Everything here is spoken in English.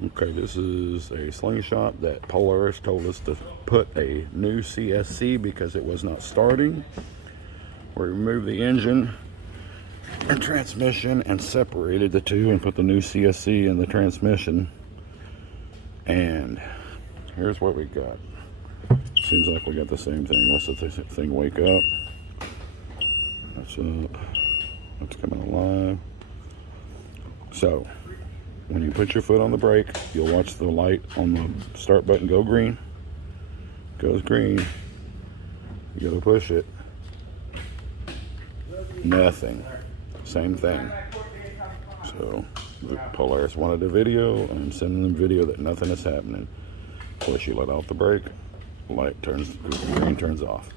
Okay, this is a slingshot that Polaris told us to put a new CSC because it was not starting. We removed the engine and transmission and separated the two and put the new CSC in the transmission. And here's what we got. Seems like we got the same thing. Let's let this thing wake up. That's up. That's coming alive. So when you put your foot on the brake, you'll watch the light on the start button go green. Goes green. You gotta push it. Nothing. Same thing. So the Polaris wanted a video. I'm sending them video that nothing is happening. Once you let out the brake, light turns green, turns off.